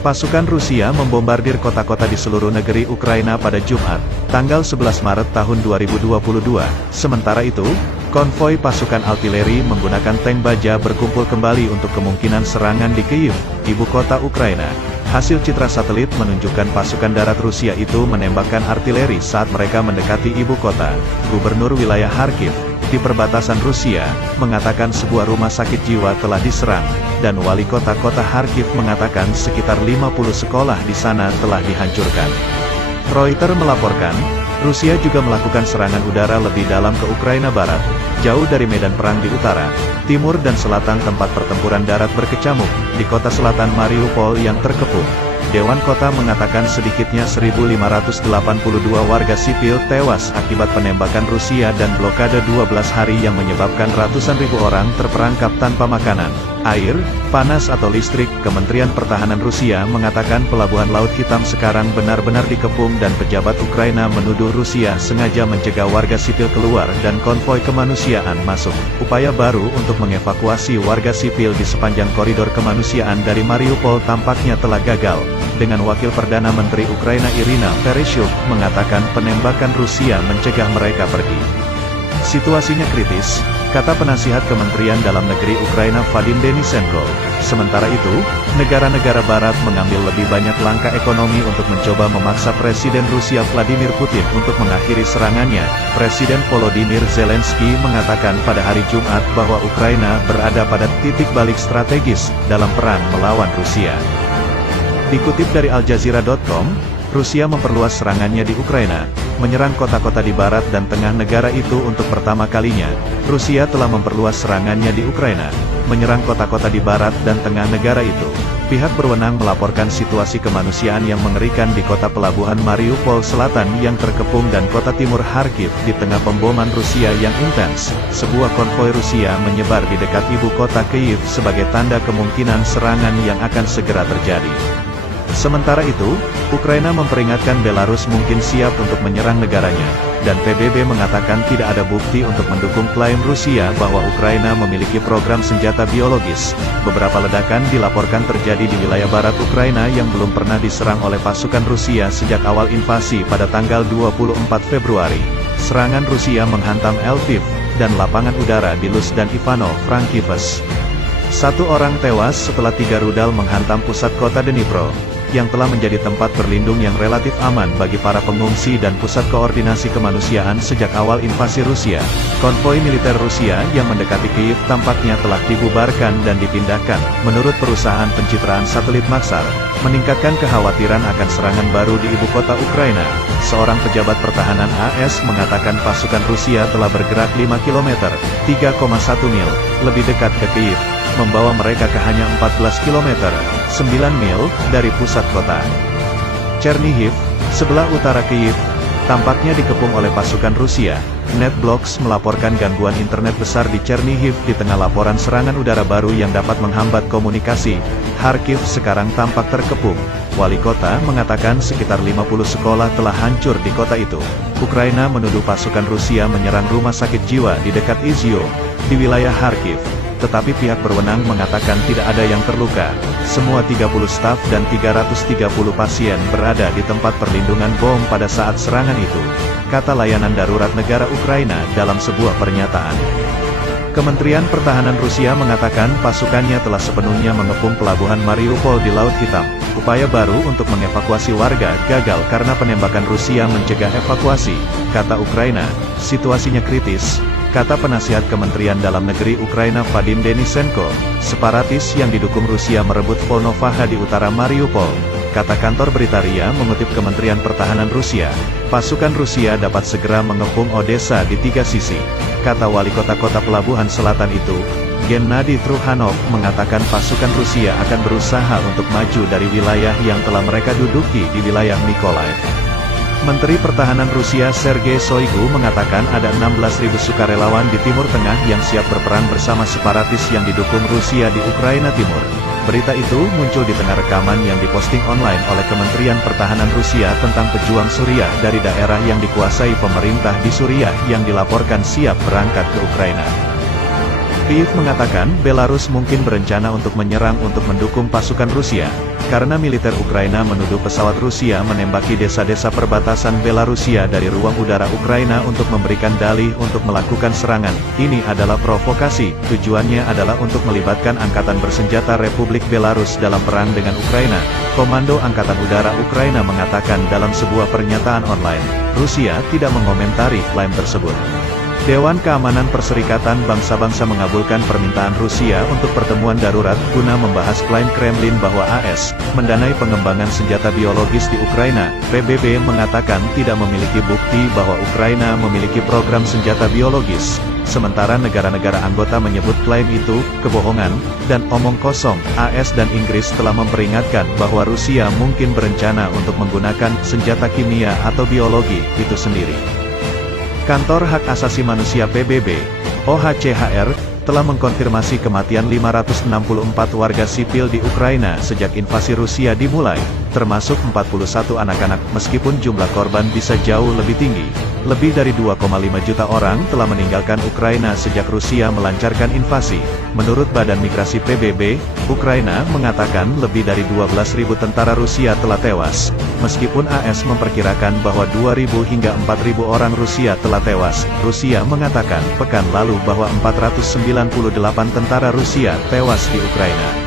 Pasukan Rusia membombardir kota-kota di seluruh negeri Ukraina pada Jumat, tanggal 11 Maret tahun 2022. Sementara itu, konvoi pasukan artileri menggunakan tank baja berkumpul kembali untuk kemungkinan serangan di Kyiv, ibu kota Ukraina. Hasil citra satelit menunjukkan pasukan darat Rusia itu menembakkan artileri saat mereka mendekati ibu kota. Gubernur wilayah Kharkiv, di perbatasan Rusia, mengatakan sebuah rumah sakit jiwa telah diserang, dan wali kota Kharkiv mengatakan sekitar 50 sekolah di sana telah dihancurkan. Reuters melaporkan, Rusia juga melakukan serangan udara lebih dalam ke Ukraina Barat, jauh dari medan perang di utara, timur dan selatan tempat pertempuran darat berkecamuk, di kota selatan Mariupol yang terkepung. Dewan Kota mengatakan sedikitnya 1.582 warga sipil tewas akibat penembakan Rusia dan blokade 12 hari yang menyebabkan ratusan ribu orang terperangkap tanpa makanan, air, panas atau listrik. Kementerian Pertahanan Rusia mengatakan pelabuhan Laut Hitam sekarang benar-benar dikepung dan pejabat Ukraina menuduh Rusia sengaja mencegah warga sipil keluar dan konvoi kemanusiaan masuk. Upaya baru untuk mengevakuasi warga sipil di sepanjang koridor kemanusiaan dari Mariupol tampaknya telah gagal, dengan Wakil Perdana Menteri Ukraina Irina Vereshchuk mengatakan penembakan Rusia mencegah mereka pergi. Situasinya kritis, kata penasihat Kementerian Dalam Negeri Ukraina Vadim Denisenko. Sementara itu, negara-negara barat mengambil lebih banyak langkah ekonomi untuk mencoba memaksa Presiden Rusia Vladimir Putin untuk mengakhiri serangannya. Presiden Volodymyr Zelensky mengatakan pada hari Jumat bahwa Ukraina berada pada titik balik strategis dalam perang melawan Rusia. Dikutip dari Aljazeera.com, Rusia memperluas serangannya di Ukraina, menyerang kota-kota di barat dan tengah negara itu untuk pertama kalinya. Rusia telah memperluas serangannya di Ukraina, menyerang kota-kota di barat dan tengah negara itu. Pihak berwenang melaporkan situasi kemanusiaan yang mengerikan di kota pelabuhan Mariupol Selatan yang terkepung dan kota timur Kharkiv di tengah pemboman Rusia yang intens. Sebuah konvoi Rusia menyebar di dekat ibu kota Kyiv sebagai tanda kemungkinan serangan yang akan segera terjadi. Sementara itu, Ukraina memperingatkan Belarus mungkin siap untuk menyerang negaranya, dan PBB mengatakan tidak ada bukti untuk mendukung klaim Rusia bahwa Ukraina memiliki program senjata biologis. Beberapa ledakan dilaporkan terjadi di wilayah barat Ukraina yang belum pernah diserang oleh pasukan Rusia sejak awal invasi pada tanggal 24 Februari. Serangan Rusia menghantam Lviv, dan lapangan udara di Luz dan Ivano-Frankivsk. 1 orang tewas setelah 3 rudal menghantam pusat kota Dnipro, yang telah menjadi tempat berlindung yang relatif aman bagi para pengungsi dan pusat koordinasi kemanusiaan sejak awal invasi Rusia. Konvoi militer Rusia yang mendekati Kyiv tampaknya telah dibubarkan dan dipindahkan. Menurut perusahaan pencitraan satelit Maxar, meningkatkan kekhawatiran akan serangan baru di ibu kota Ukraina. Seorang pejabat pertahanan AS mengatakan pasukan Rusia telah bergerak 5 km, 3,1 mil, lebih dekat ke Kyiv, membawa mereka ke hanya 14 km, 9 mil, dari pusat kota. Chernihiv, sebelah utara Kyiv, tampaknya dikepung oleh pasukan Rusia. NetBlocks melaporkan gangguan internet besar di Chernihiv di tengah laporan serangan udara baru yang dapat menghambat komunikasi. Kharkiv sekarang tampak terkepung. Wali kota mengatakan sekitar 50 sekolah telah hancur di kota itu. Ukraina menuduh pasukan Rusia menyerang rumah sakit jiwa di dekat Izium, di wilayah Kharkiv. Tetapi pihak berwenang mengatakan tidak ada yang terluka. Semua 30 staf dan 330 pasien berada di tempat perlindungan bom pada saat serangan itu, kata layanan darurat negara Ukraina dalam sebuah pernyataan. Kementerian Pertahanan Rusia mengatakan pasukannya telah sepenuhnya mengepung pelabuhan Mariupol di Laut Hitam. Upaya baru untuk mengevakuasi warga gagal karena penembakan Rusia mencegah evakuasi, kata Ukraina. Situasinya kritis, kata penasihat Kementerian Dalam Negeri Ukraina Vadim Denisenko. Separatis yang didukung Rusia merebut Volnovakha di utara Mariupol, kata kantor berita RIA mengutip Kementerian Pertahanan Rusia. Pasukan Rusia dapat segera mengepung Odessa di 3 sisi, kata wali kota-kota pelabuhan selatan itu. Gennady Trukhanov mengatakan pasukan Rusia akan berusaha untuk maju dari wilayah yang telah mereka duduki di wilayah Mykolaiv. Menteri Pertahanan Rusia Sergei Shoigu mengatakan ada 16.000 sukarelawan di Timur Tengah yang siap berperang bersama separatis yang didukung Rusia di Ukraina Timur. Berita itu muncul di tengah rekaman yang diposting online oleh Kementerian Pertahanan Rusia tentang pejuang Suriah dari daerah yang dikuasai pemerintah di Suriah yang dilaporkan siap berangkat ke Ukraina. Kyiv mengatakan Belarus mungkin berencana untuk menyerang untuk mendukung pasukan Rusia, karena militer Ukraina menuduh pesawat Rusia menembaki desa-desa perbatasan Belarusia dari ruang udara Ukraina untuk memberikan dalih untuk melakukan serangan. Ini adalah provokasi, tujuannya adalah untuk melibatkan Angkatan Bersenjata Republik Belarus dalam perang dengan Ukraina. Komando Angkatan Udara Ukraina mengatakan dalam sebuah pernyataan online, Rusia tidak mengomentari klaim tersebut. Dewan Keamanan Perserikatan Bangsa-Bangsa mengabulkan permintaan Rusia untuk pertemuan darurat guna membahas klaim Kremlin bahwa AS mendanai pengembangan senjata biologis di Ukraina. PBB mengatakan tidak memiliki bukti bahwa Ukraina memiliki program senjata biologis, sementara negara-negara anggota menyebut klaim itu kebohongan dan omong kosong. AS dan Inggris telah memperingatkan bahwa Rusia mungkin berencana untuk menggunakan senjata kimia atau biologi itu sendiri. Kantor Hak Asasi Manusia PBB, OHCHR, telah mengkonfirmasi kematian 564 warga sipil di Ukraina sejak invasi Rusia dimulai, termasuk 41 anak-anak, meskipun jumlah korban bisa jauh lebih tinggi. Lebih dari 2,5 juta orang telah meninggalkan Ukraina sejak Rusia melancarkan invasi. Menurut Badan Migrasi PBB, Ukraina mengatakan lebih dari 12.000 tentara Rusia telah tewas. Meskipun AS memperkirakan bahwa 2.000 hingga 4.000 orang Rusia telah tewas, Rusia mengatakan pekan lalu bahwa 498 tentara Rusia tewas di Ukraina.